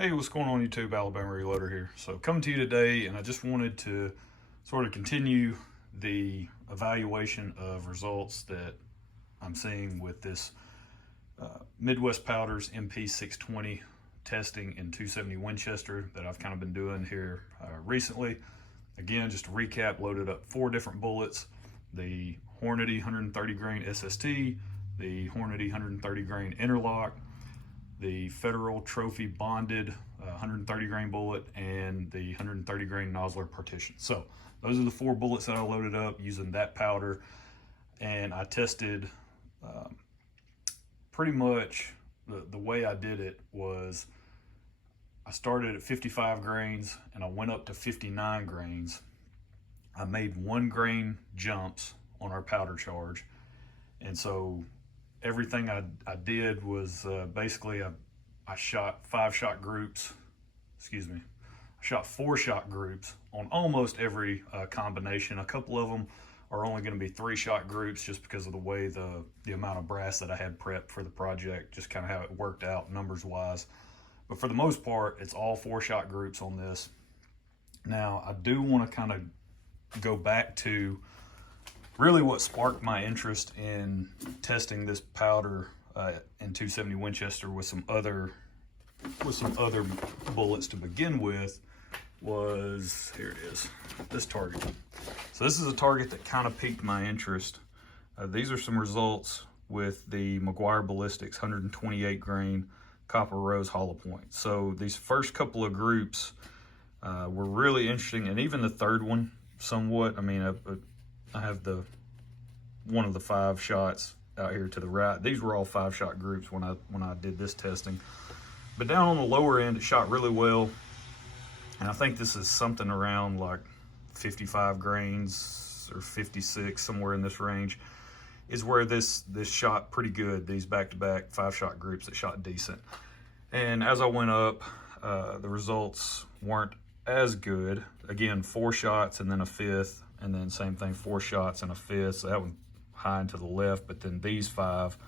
Hey, what's going on YouTube? Alabama Reloader here. So coming to you today, and I just wanted to sort of continue the evaluation of results that I'm seeing with this Midwest Powders MP620 testing in 270 Winchester that I've kind of been doing here recently. Again, just to recap, loaded up 4 different bullets: the Hornady 130 grain SST, the Hornady 130 grain Interlock, the Federal Trophy bonded 130 grain bullet, and the 130 grain Nosler partition. So those are the 4 bullets that I loaded up using that powder, and I tested pretty much the way I did it was I started at 55 grains and I went up to 59 grains. I made 1 grain jumps on our powder charge, and so everything I did was basically I shot 5-shot groups, I shot 4-shot groups on almost every combination. A couple of them are only going to be 3-shot groups just because of the way the amount of brass that I had prepped for the project, just kind of how it worked out numbers wise. But for the most part, it's all 4-shot groups on this. Now, I do want to kind of go back to really what sparked my interest in testing this powder in 270 Winchester with some other bullets to begin with. Was, here it is, this target. So this is a target that kind of piqued my interest. These are some results with the Meguiar Ballistics 128 grain copper rose hollow point. So these first couple of groups were really interesting, and even the third one somewhat. I mean, I have one of the 5 shots out here to the right. These were all 5-shot groups when I did this testing. But down on the lower end, it shot really well. And I think this is something around like 55 grains or 56, somewhere in this range, is where this shot pretty good. These back-to-back 5-shot groups that shot decent. And as I went up, the results weren't as good. Again, 4 shots and then a 5th, and then same thing, 4 shots and a 5th. So that one high and to the left, but then these 5,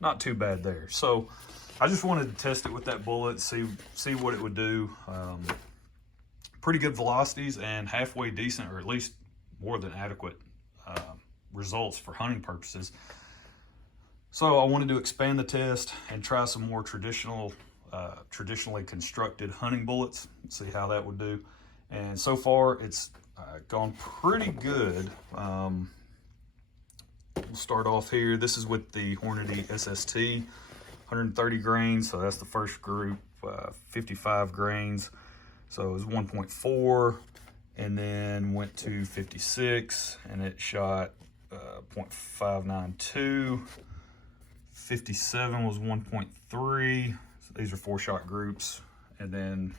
not too bad there. So I just wanted to test it with that bullet, see what it would do. Pretty good velocities and halfway decent, or at least more than adequate results for hunting purposes. So I wanted to expand the test and try some more traditionally constructed hunting bullets, see how that would do. And so far it's gone pretty good. We'll start off here. This is with the Hornady SST 130 grains, so that's the first group. 55 grains, so it was 1.4, and then went to 56 and it shot 0.592. 57 was 1.3, so these are 4-shot groups, and then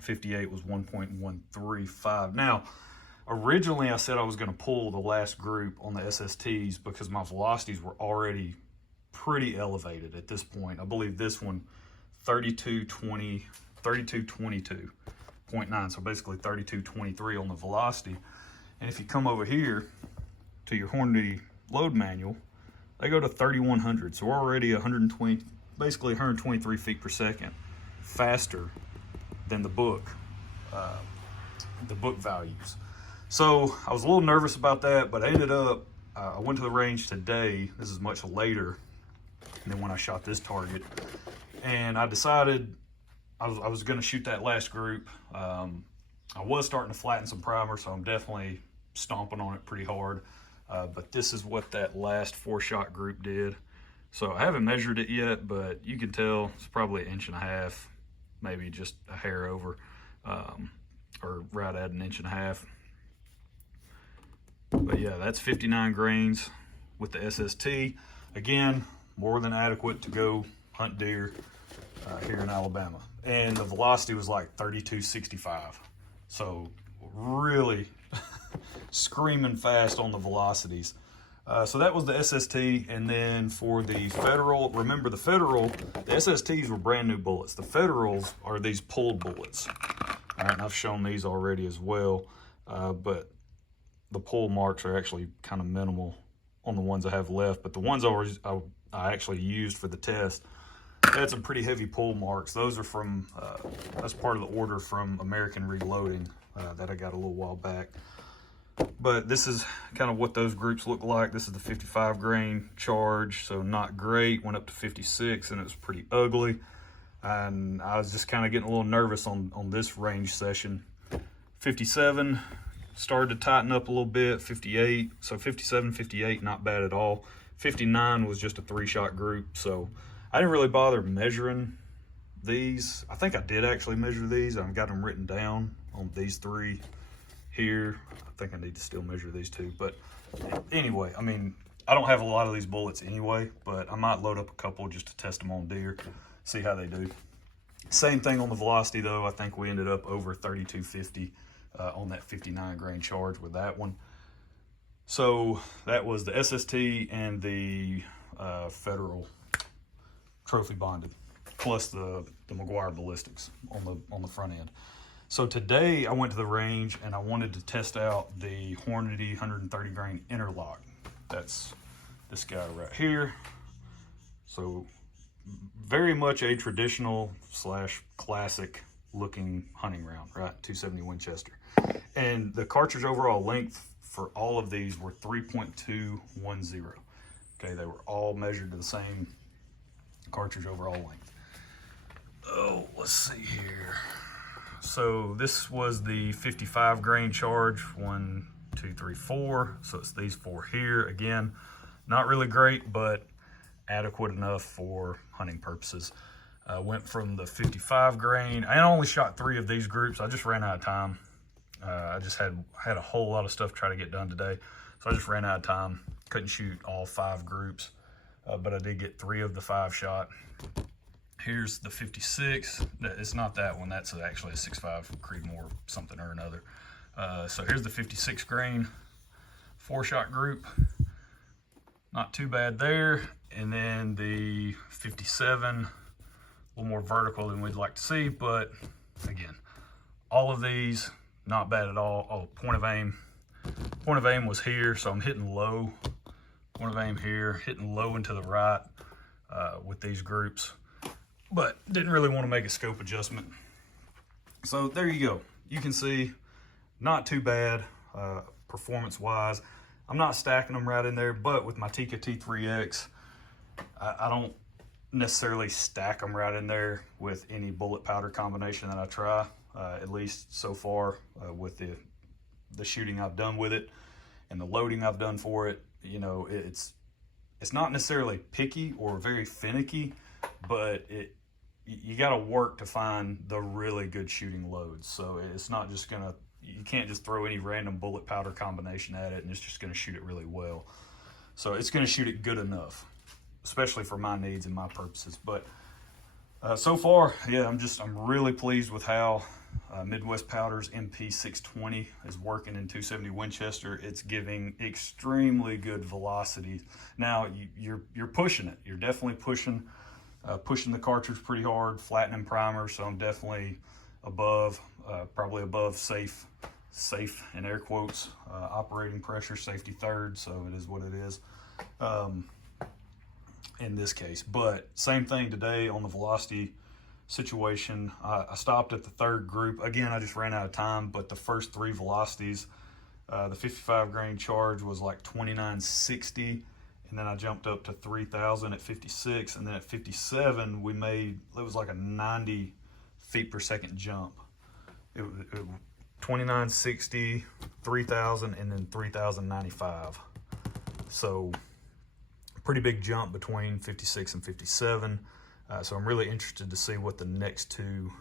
58 was 1.135. Now, originally I said I was going to pull the last group on the SSTs because my velocities were already pretty elevated at this point. I believe this one 3222.9, so basically 3223 on the velocity. And if you come over here to your Hornady load manual, they go to 3100, so we're already 120, basically 123 feet per second faster than the book values. So I was a little nervous about that, but I ended up, I went to the range today. This is much later than when I shot this target. And I decided I was gonna shoot that last group. I was starting to flatten some primer, so I'm definitely stomping on it pretty hard. But this is what that last 4-shot group did. So I haven't measured it yet, but you can tell it's probably 1.5 inches, maybe just a hair over, or right at 1.5 inches. But yeah, that's 59 grains with the SST. Again, more than adequate to go hunt deer here in Alabama. And the velocity was like 3265. So really screaming fast on the velocities. So that was the SST. And then for the Federal, remember the SSTs were brand new bullets. The Federals are these pulled bullets. All right, and I've shown these already as well, but the pull marks are actually kind of minimal on the ones I have left. But the ones I actually used for the test, had some pretty heavy pull marks. Those are from, that's part of the order from American Reloading that I got a little while back. But this is kind of what those groups look like. This is the 55 grain charge, so not great. Went up to 56 and it was pretty ugly. And I was just kind of getting a little nervous on this range session. 57 started to tighten up a little bit. 58, so 57, 58, not bad at all. 59 was just a 3-shot group, so I didn't really bother measuring these. I think I did actually measure these. I've got them written down on these 3 here. I think I need to still measure these 2, but anyway, I mean, I don't have a lot of these bullets anyway, but I might load up a couple just to test them on deer, see how they do. Same thing on the velocity though. I think we ended up over 3250 on that 59 grain charge with that one. So that was the SST and the Federal trophy bonded, plus the Meguiar ballistics on the front end. So today I went to the range and I wanted to test out the Hornady 130 grain Interlock. That's this guy right here. So very much a traditional / classic looking hunting round, right? 270 Winchester. And the cartridge overall length for all of these were 3.210. Okay, they were all measured to the same cartridge overall length. Oh, let's see here. So this was the 55 grain charge, 1, 2, 3, 4. So it's these 4 here. Again, not really great, but adequate enough for hunting purposes. Went from the 55 grain. I only shot 3 of these groups. I just ran out of time. I just had a whole lot of stuff to try to get done today. So I just ran out of time. Couldn't shoot all 5 groups, but I did get 3 of the 5 shot. Here's the 56. It's not that one. That's actually a 6.5 Creedmoor something or another. So here's the 56 grain 4-shot group. Not too bad there. And then the 57, a little more vertical than we'd like to see, but again, all of these, not bad at all. Oh, point of aim was here, so I'm hitting low. Point of aim here, hitting low and to the right with these groups, but didn't really want to make a scope adjustment. So there you go. You can see, not too bad performance-wise. I'm not stacking them right in there, but with my Tikka T3X, I don't necessarily stack them right in there with any bullet powder combination that I try, at least so far with the shooting I've done with it and the loading I've done for it. You know, it's not necessarily picky or very finicky, but you got to work to find the really good shooting loads. So it's not just gonna, you can't just throw any random bullet powder combination at it and it's just gonna shoot it really well. So it's gonna shoot it good enough, especially for my needs and my purposes. But so far, yeah, I'm really pleased with how Midwest Powder's MP620 is working in 270 Winchester. It's giving extremely good velocity. Now you're pushing it. You're definitely pushing the cartridge pretty hard, flattening primer. So I'm definitely above, probably above safe in air quotes, operating pressure, safety third. So it is what it is. In this case, but same thing today on the velocity situation. I stopped at the 3rd group. Again, I just ran out of time, but the first 3 velocities, the 55 grain charge was like 2960, and then I jumped up to 3000 at 56, and then at 57 we made, it was like a 90 feet per second jump. It 2960, 3000, and then 3095. So pretty big jump between 56 and 57. So I'm really interested to see what the next two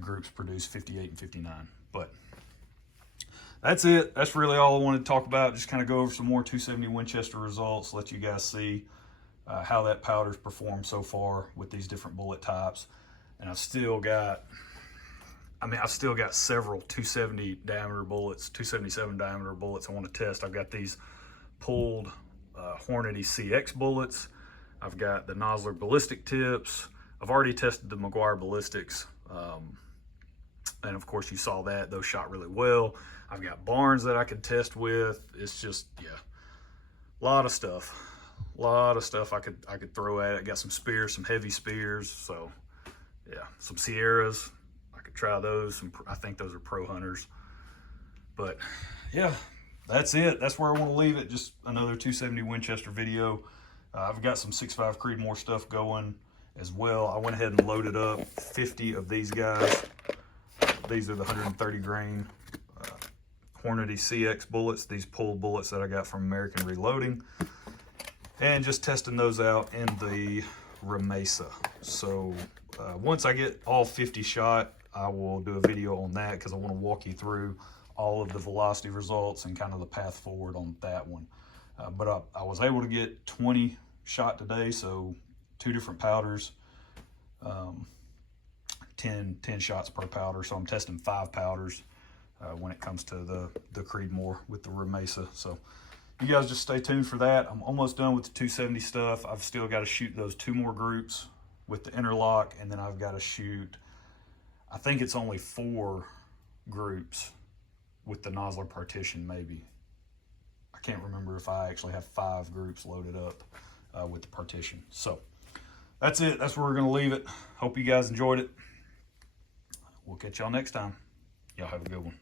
groups produce, 58 and 59. But that's it. That's really all I wanted to talk about. Just kind of go over some more 270 Winchester results, let you guys see how that powder's performed so far with these different bullet types. And I've still got several 270 diameter bullets, 277 diameter bullets I want to test. I've got these pulled Hornady CX bullets. I've got the Nosler ballistic tips. I've already tested the Meguiar ballistics. And of course you saw that, those shot really well. I've got Barnes that I could test with. It's just, yeah, a lot of stuff. stuff I could throw at it. Got some spears, some heavy spears. So yeah, some Sierras. I could try those. I think those are pro hunters. But yeah, that's it. That's where I want to leave it. Just another 270 Winchester video. I've got some 6.5 Creedmoor stuff going as well. I went ahead and loaded up 50 of these guys. These are the 130 grain Hornady CX bullets, these pulled bullets that I got from American Reloading, and just testing those out in the Remesa. So once I get all 50 shot, I will do a video on that because I want to walk you through all of the velocity results and kind of the path forward on that one. But I was able to get 20 shot today, so 2 different powders, 10 shots per powder. So I'm testing 5 powders when it comes to the Creedmoor with the Remesa. So you guys just stay tuned for that. I'm almost done with the 270 stuff. I've still got to shoot those 2 more groups with the interlock, and then I've got to shoot, I think it's only 4 groups with the nozzler partition, maybe. I can't remember if I actually have 5 groups loaded up with the partition. So that's it. That's where we're going to leave it. Hope you guys enjoyed it. We'll catch y'all next time. Y'all have a good one.